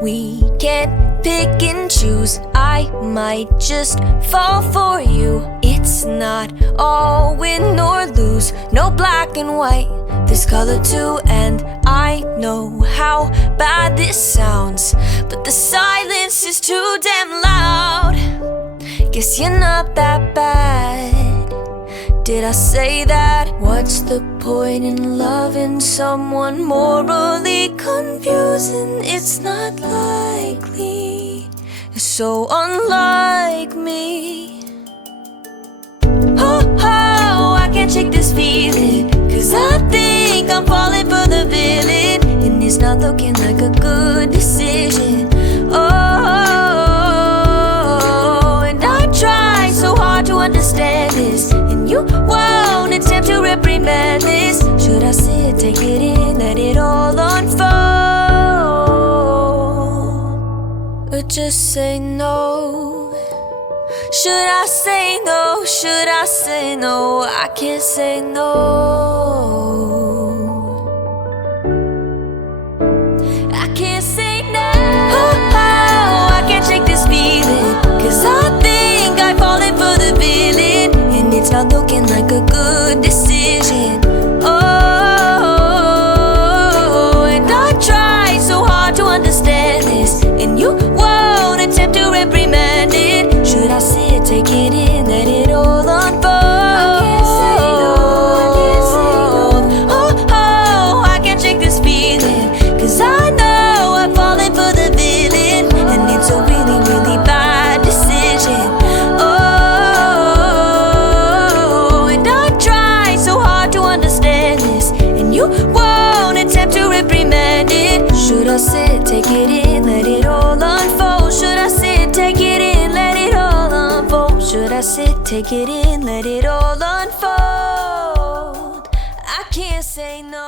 We can't pick and choose. I might just fall for you. It's not all win or lose. No black and white, there's color too. And I know how bad this sounds, but the silence is too damn loud. Guess you're not that bad. Did I say that? What's the point in loving someone morally confusing? It's not likely, it's so unlike me. Oh, oh, I can't shake this feeling, 'cause I think I'm falling for the villain, and it's not looking like a good decision. Oh, and I try so hard to understand this, and you won't attempt to reprimand this. Should I sit, take it in, let it all unfold, or just say no? Should I say no? Should I say no? I can't say no. I can't say no. Oh, oh, I can't shake this feeling, 'cause I think I've fallen for the villain, and it's not looking like a good decision. Oh, and I try so hard to understand this, and you won't attempt to reprimand it. Should I sit, take it in, let it all unfold? I can't say no, I can't say no. Oh, oh, I can't shake this feeling, 'cause I know I've fallen for the villain, and it's a really, really bad decision. Oh, and I try so hard to understand this, and you won't attempt to reprimand it. Should I sit, take it in, let it all unfold? Should I sit, take it in, let it all unfold? Should I sit, take it in, let it all unfold? I can't say no.